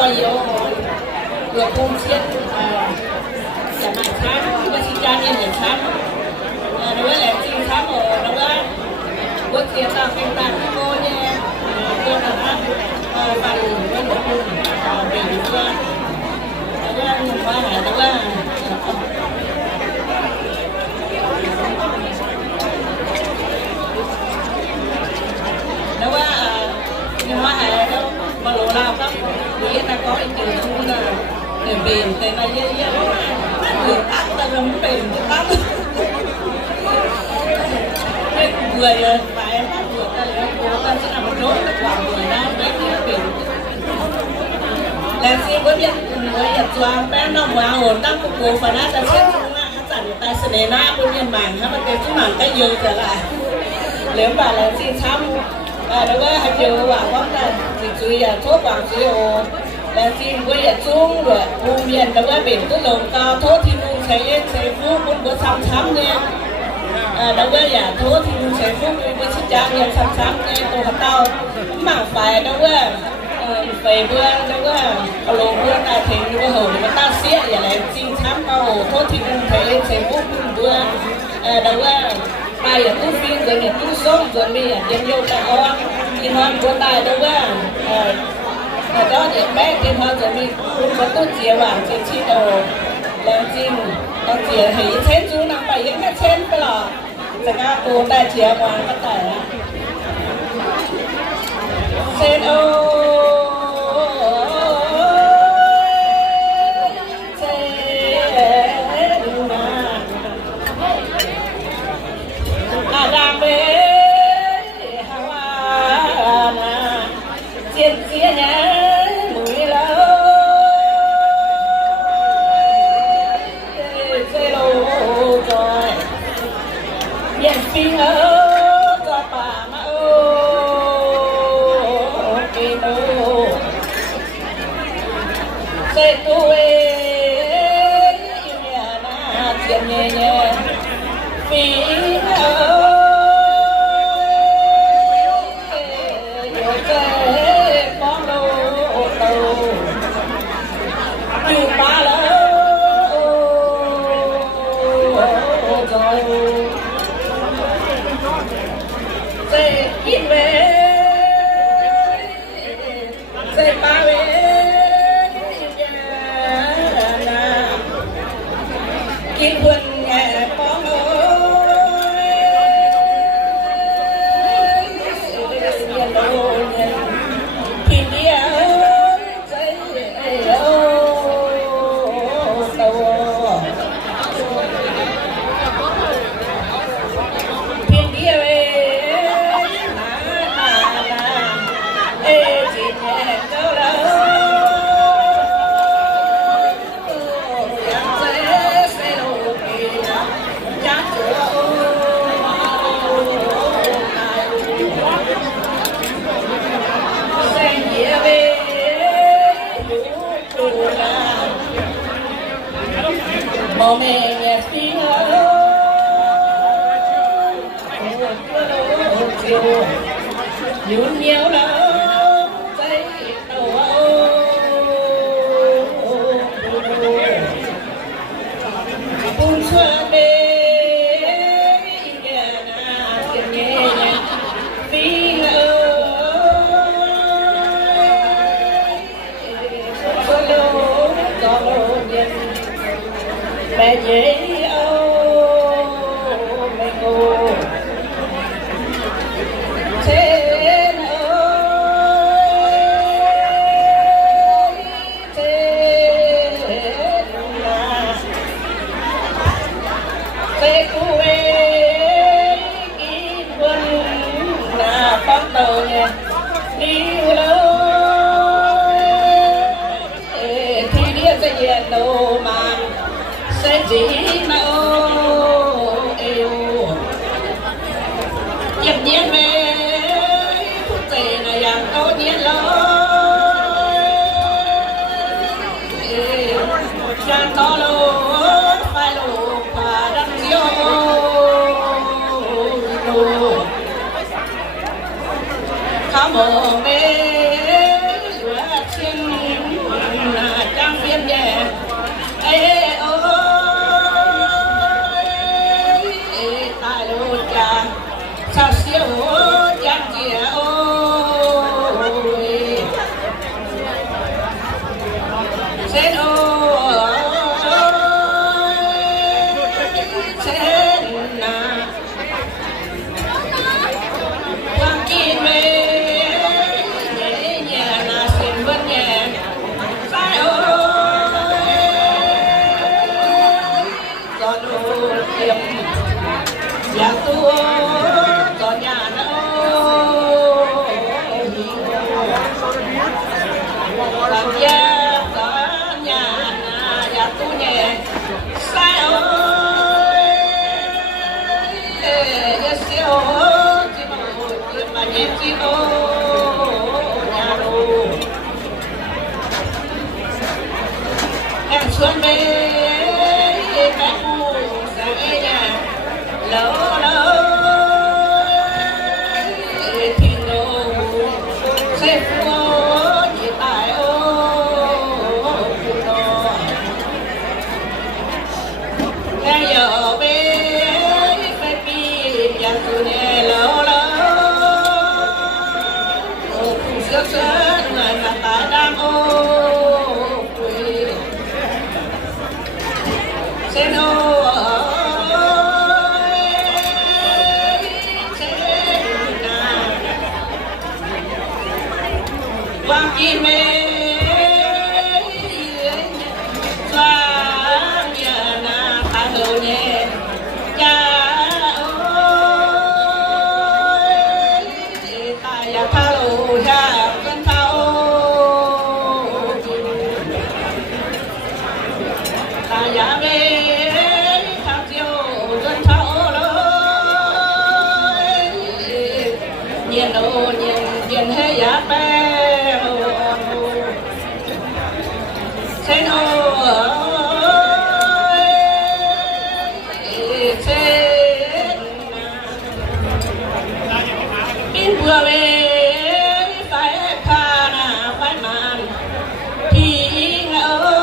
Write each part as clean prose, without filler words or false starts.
có nhiều được công chiết giả mại khác và xin cha nhân nhận khác đối với lại xin khác ở đâu đó bước tiếp ta kinh tạng cô nhé cô là bạn với một cô về địa phương đó là những hoa hải đó là nếu những hoa hải đó mà lộ lao các quý ta có ý kiến chung là để bền cái này dễ dễ người tắt ta không bền cái tắt cái người phải bắt người ta lấy cô ta sẽ làm một lỗi là quả người ta đấy cái bền làm gì có biết người nhật choàng bé nó mà hồn đang phục vụ phần ăn ta sẽ chung là hát giản người ta sẽ để na bên nhân mảng hát cái chút mảng cái nhiều trở lại nếu mà là gì xong đối với hai chiều bảo con là chỉ chú ý thuốc bảo chú ý là xin với xuống rồi vùng miền đối với biển cứ lồng to thuốc thì vùng sẽ lên sẽ phú cũng có xăm xăm nha đối với thuốc thì vùng sẽ phú với chị cha nhiều xăm xăm nha tôi học tao mà phải đối với về bữa đối với lồng bữa ta thì như hồ người ta xía vậy là xin xăm bao thuốc thì vùng sẽ lên sẽ phú cũng bữa đối với ai là tu phiên rồi là tu sống rồi mi dân vô ta o nhưng mà của tài đâu á đó những bé kia thôi rồi mi cũng có tu chia vàng chia chi đồ làm gì nó chia hỉ chén chú năm bảy những cái chén cái lò sẽ ra tu ta chia vàng có tài chén ô phiên nhẹ ê ôi tài lô cha sao siêu chán chìa ôi sen ôi sen na quang kim mê nhẹ nhẹ là xin vân nhẹ sai ôi gió nô tiêm nhà tu gió nhà nô làm gia có nhà tu nhẹ sai ơi nhà siêu chỉ một chuyện mà nhẹ chỉ nhà đồ em xuân về mẹ cu sang nhà lỡ lỡ thì nô sẽ phố như tại ô nô nghe giờ về phải đi nhà tu nhẹ lỡ lỡ cùng sức sớm người mà tại đang ô quỳ sen ôi sen na quang kim mê xoa nhà na ta hầu nhẹ cha ơi ta ya tha lô ya dân thao ta ya về thao chiều dân thao lối nhiên đồ nhiên hay ya bé sen ôi sen bin vừa về phải pha na phải màn thì ơi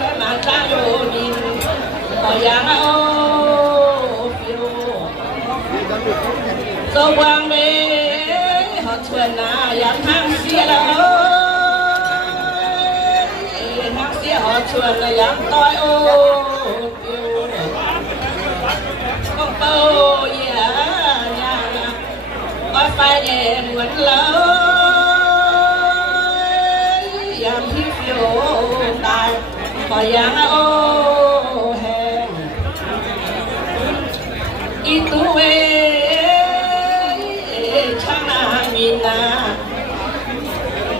phải màn ta vô nhìn có giang ô phiêu tô quang về họ chuyện là giang hang xia đâu hang xia họ chuyện là giang toi ô con tàu nhà ôi phải để muốn lỡ yam thi phiêu tài có giang ô hèn ít tu về chăng là nhìn na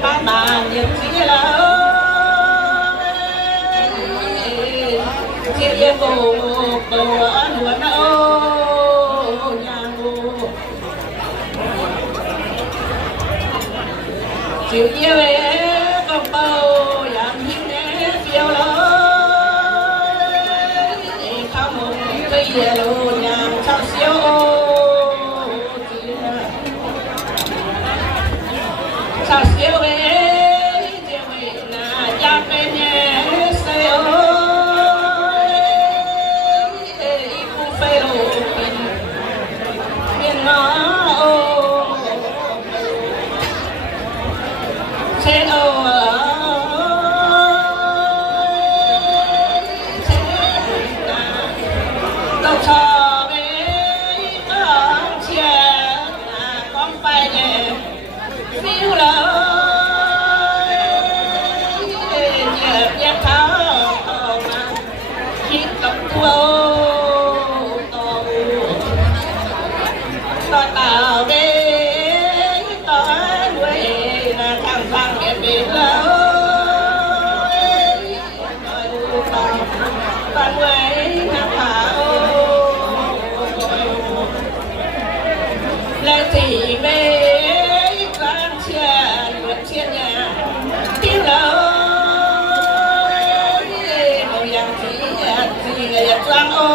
ba bà nhận gì là chia yên vô bầu ăn uống ô nhà ngô chịu chia về con bầu làm hin nè phiêu lỡ không một cái gì lô nhà sao siêu sao siêu về na cha bên nhé say ơi cũng phải lô miền ngõ sen ơi sen na đâu cho về con chia na con phải nhé phiêu lỡ nhẹ tháo mà khi tập thua to tạo về to nuôi là thằng thằng miền biển lỡ ta nuôi nam thảo lệ thị về con chia luật chia nhà tiếng lỡ màu vàng gì người Giang ô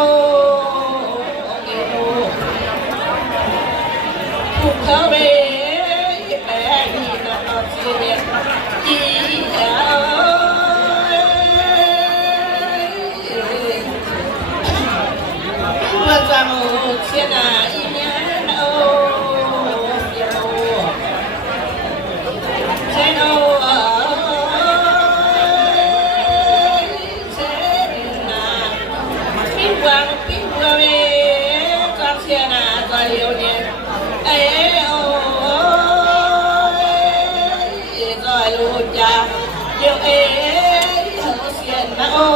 thuộc thơ về bé nhìn là เนี่ยอีเอ๋เมื่อจะมูเชียนาอีเนี่ยโอ้เดี๋ยวเชนโอเชนนาปิ้งวังปิ้งวังเอ๋จับเชียนาใจเดียวเนี่ยเอ๋โอ้ใจลูกยาเดี๋ยวเอ๋เขาเชียนาโอ้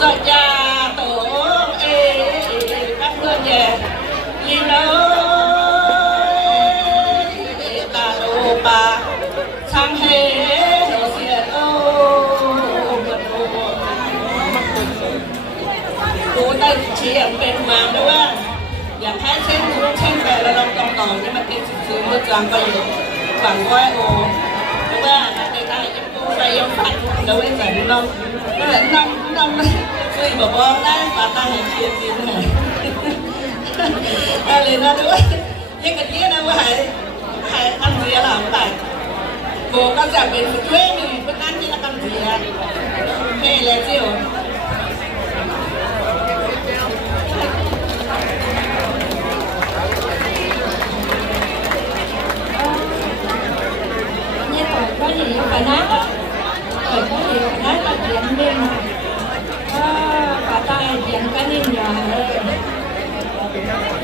จะยาโตเอ๋กับเพื่อนแย่ลีโน่ตาโลปาช่างเฮ่เสียโอ้กันโอ้กูได้เชียงเป็นมาด้วยว่าอยากให้เช่นรู้เช่นแบบเราลองต่อนี่มันเป็นสิ่งเมื่อจางไปอยู่ฝั่งก้อยโอ้เพราะว่าในไทยยังกูไปยังฝันแล้วไอ้ใส่น้องนั่นแหละน้องช่วยบอกว่าได้ปาตาแห่งเชียร์จีนหน่อยอะไรนะด้วยยังกันนี้นะว่าหายอันเสียหลังแต่โบก็จะเป็นช่วยหนึ่งเป็นนั่นที่ละกันเสียเฮ้เลยเจียวnhư tuổi có gì phải nát á, tuổi có gì phải nát là chuyện đêm mà bà ta chuyện cái đêm giờ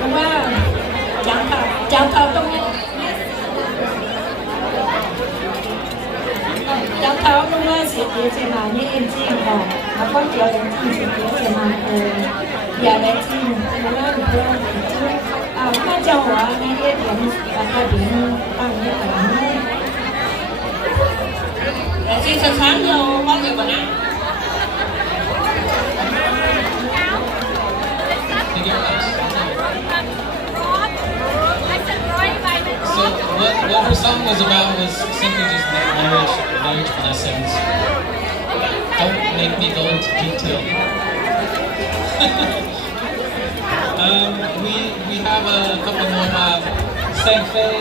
đúng không? Chẳng thầu trong chẳng thầu đúng không? Sự kiện sẽ mà như em xin hò mà có chiều đến xin sự kiện sẽ mà giờ đây xin đúng không? Nó cho họ ngay cái điểm bà ta điểm tăng như vậy để xin sáng sáng vô có gì mà nè So what her song was about was simply just marriage blessings. Don't make me go into detail. We have a couple more Sang Fei,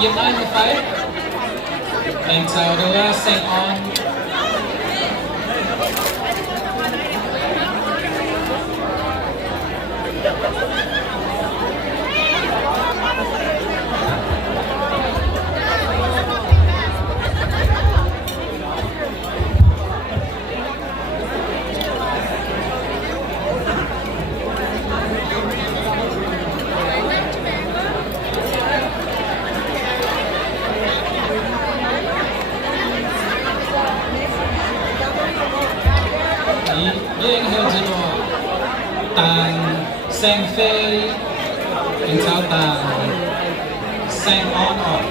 Yip Nai the Fight, and Saudoa Sang On. Yên hiệu cho nó tàn sang phê in sao tàn sang on off.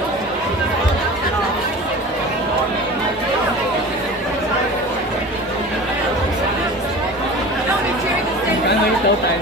Cái mấy tổ tài